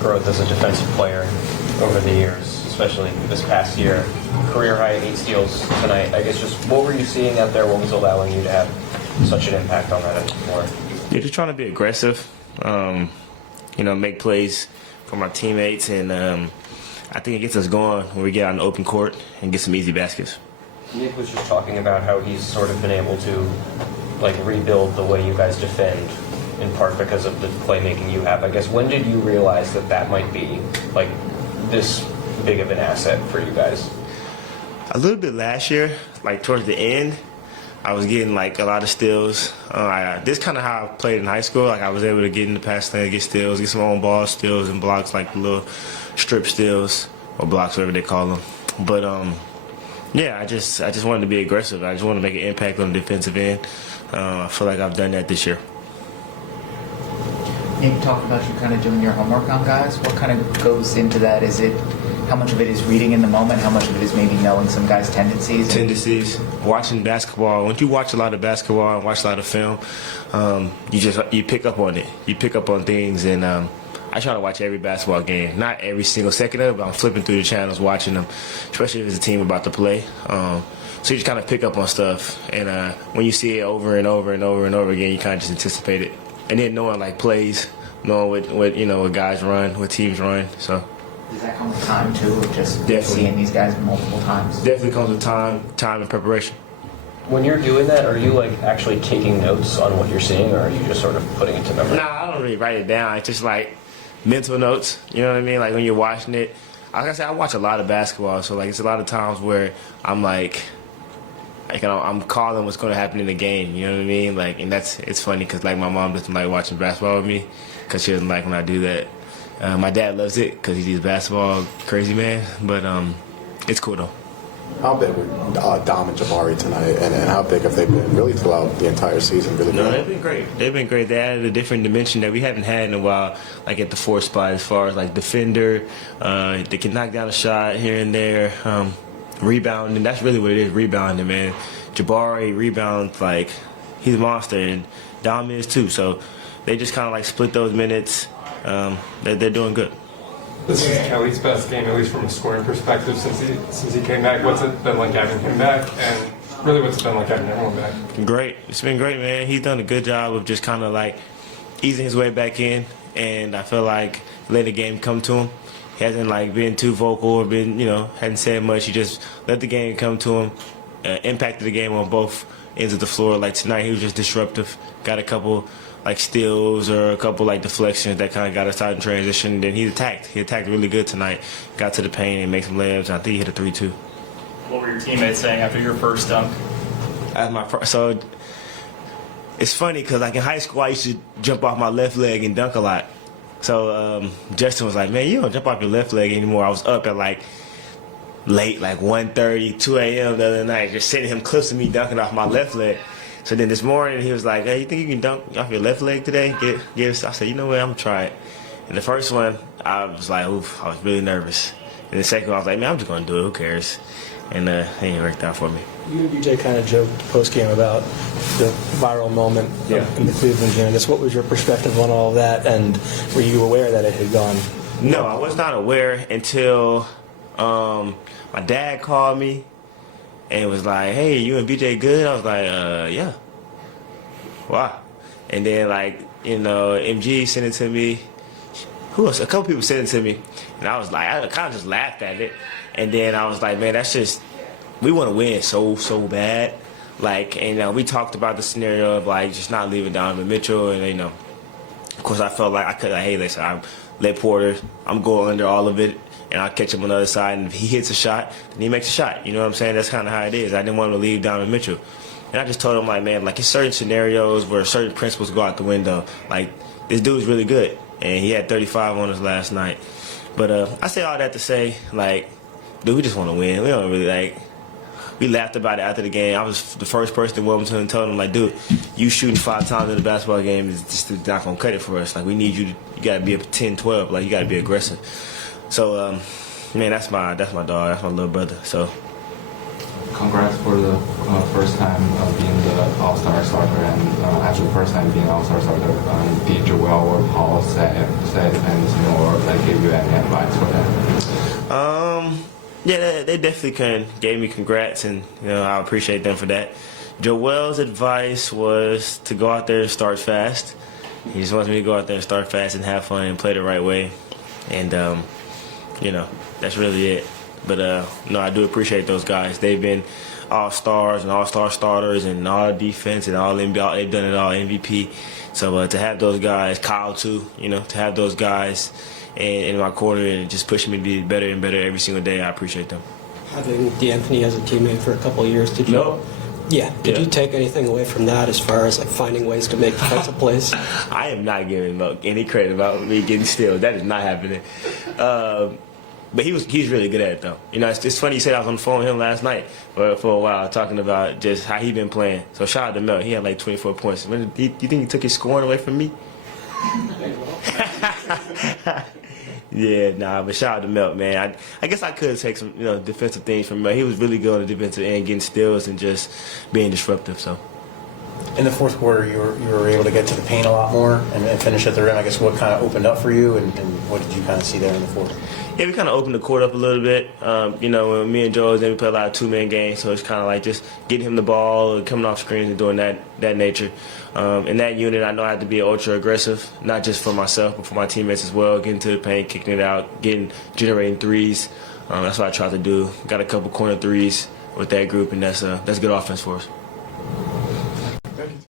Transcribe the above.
growth as a defensive player over the years, especially this past year. Career high 8 steals tonight. I guess just what were you seeing out there? What was allowing you to have such an impact on that anymore? Yeah, just trying to be aggressive, make plays for my teammates, and I think it gets us going when we get out in the open court and get some easy baskets. Nick was just talking about how he's sort of been able to rebuild the way you guys defend, in part because of the playmaking you have. I guess when did you realize that might be this big of an asset for you guys? A little bit last year, towards the end, I was getting a lot of steals. This kind of how I played in high school. I was able to get in the pass lane, get steals, get some on ball steals and blocks, little strip steals or blocks, whatever they call them. But yeah, I just wanted to be aggressive. I just wanted to make an impact on the defensive end. I feel like I've done that this year. You talked about you kind of doing your homework on guys. What kind of goes into that? Is it how much of it is reading in the moment? How much of it is maybe knowing some guys' tendencies? Watching basketball. Once you watch a lot of basketball and watch a lot of film, you pick up on it. You pick up on things, and I try to watch every basketball game. Not every single second of it, but I'm flipping through the channels, watching them, especially if it's a team about to play. So you just kind of pick up on stuff, and when you see it over and over and over and over again, you kind of just anticipate it. And then knowing plays, knowing what guys run, what teams run. So. Does that come with time too, of just Definitely. Seeing these guys multiple times? Definitely comes with time and preparation. When you're doing that, are you actually taking notes on what you're seeing, or are you just sort of putting it to memory? Nah, I don't really write it down. It's just mental notes. You know what I mean? When you're watching it. Like I said, I watch a lot of basketball, so it's a lot of times where I'm I'm calling what's going to happen in the game. You know what I mean? And it's funny because my mom doesn't like watching basketball with me because she doesn't like when I do that. My dad loves it because he's a basketball crazy man, but it's cool though. How big were Dom and Jabari tonight, and how big have they been really throughout the entire season? Really No, they've been great. They've been great. They added a different dimension that we haven't had in a while, at the 4 spot as far as defender. They can knock down a shot here and there. Rebounding, that's really what it is, rebounding, man. Jabari rebounds he's a monster, and Dom is too. So they just kind of split those minutes. They're doing good. This is Kelly's best game, at least from a scoring perspective, since he came back. What's it been like having him back, and really what's it been like having everyone back? Great. It's been great, man. He's done a good job of just kind of easing his way back in, and I feel letting the game come to him. He hasn't been too vocal or been, hadn't said much. He just let the game come to him, impacted the game on both ends of the floor. Tonight, he was just disruptive. Got a couple steals or a couple deflections that kind of got us out in transition. And then he attacked. He attacked really good tonight. Got to the paint and made some layups. I think he hit a 3-2. What were your teammates saying after your first dunk? So it's funny because in high school I used to jump off my left leg and dunk a lot. So Justin was like, man, you don't jump off your left leg anymore. I was up at late, 1:30, 2 a.m. the other night, just sending him clips of me dunking off my left leg. So then this morning he was like, hey, you think you can dunk off your left leg today? I said, you know what, I'm going to try it. And the first one, I was oof, I was really nervous. And the second one, I was like, man, I'm just going to do it, who cares? And it ain't worked out for me. You and BJ kind of joked post-game about the viral moment in the Cleveland game. I guess what was your perspective on all of that, and were you aware that it had gone? No, I was not aware until my dad called me and was like, hey, you and BJ good? I was like, yeah. Wow. And then, MG sent it to me. Who else? A couple people sent it to me. And I was I kind of just laughed at it. And then I was like, man, that's just, we want to win so bad. We talked about the scenario of, just not leaving Donovan Mitchell. And, of course, I felt I could, hey, listen, I let Porter, I'm going under all of it. And I'll catch him on the other side, and if he hits a shot, then he makes a shot. You know what I'm saying? That's kind of how it is. I didn't want him to leave Donovan Mitchell. And I just told him, man, in certain scenarios where certain principles go out the window, this dude's really good. And he had 35 on us last night. But I say all that to say, dude, we just want to win. We don't really, we laughed about it after the game. I was the first person in Wilmington and told him, dude, you shooting 5 times in the basketball game is just not going to cut it for us. We need you got to be a 10, 12. You got to be aggressive. So, man, that's my dog. That's my little brother. So congrats for the first time being the All-Star starter, and after the first time being All-Star starter, did Joel or Paul say anything or like give you any advice for that? Yeah, they definitely gave me congrats, and I appreciate them for that. Joel's advice was to go out there and start fast. He just wants me to go out there and start fast and have fun and play the right way, and that's really it. But no, I do appreciate those guys. They've been all-stars and all-star starters and all defense and all NBA. They've done it all, MVP. So to have those guys, Kyle too, to have those guys in my corner and just pushing me to be better and better every single day, I appreciate them. Having D'Anthony as a teammate for a couple of years, did you? No. Yeah. Did you take anything away from that as far as like finding ways to make defensive plays? I am not giving any credit about me getting steals. That is not happening. But he's really good at it though. It's funny you said I was on the phone with him last night for a while talking about just how he been playing. So shout out to Mel. He had like 24 points. You think he took his scoring away from me? Yeah, nah, but shout out to Mel, man. I guess I could take some defensive things from Mel. He was really good on the defensive end, getting steals and just being disruptive. So. In the fourth quarter, you were able to get to the paint a lot more and finish at the rim. I guess what kind of opened up for you, and what did you kind of see there in the fourth? Yeah, we kind of opened the court up a little bit. When me and Joe, then we play a lot of two-man games, so it's kind of like just getting him the ball, coming off screens, and doing that nature. In that unit, I know I have to be ultra-aggressive, not just for myself, but for my teammates as well, getting to the paint, kicking it out, generating threes. That's what I try to do. Got a couple corner threes with that group, and that's good offense for us.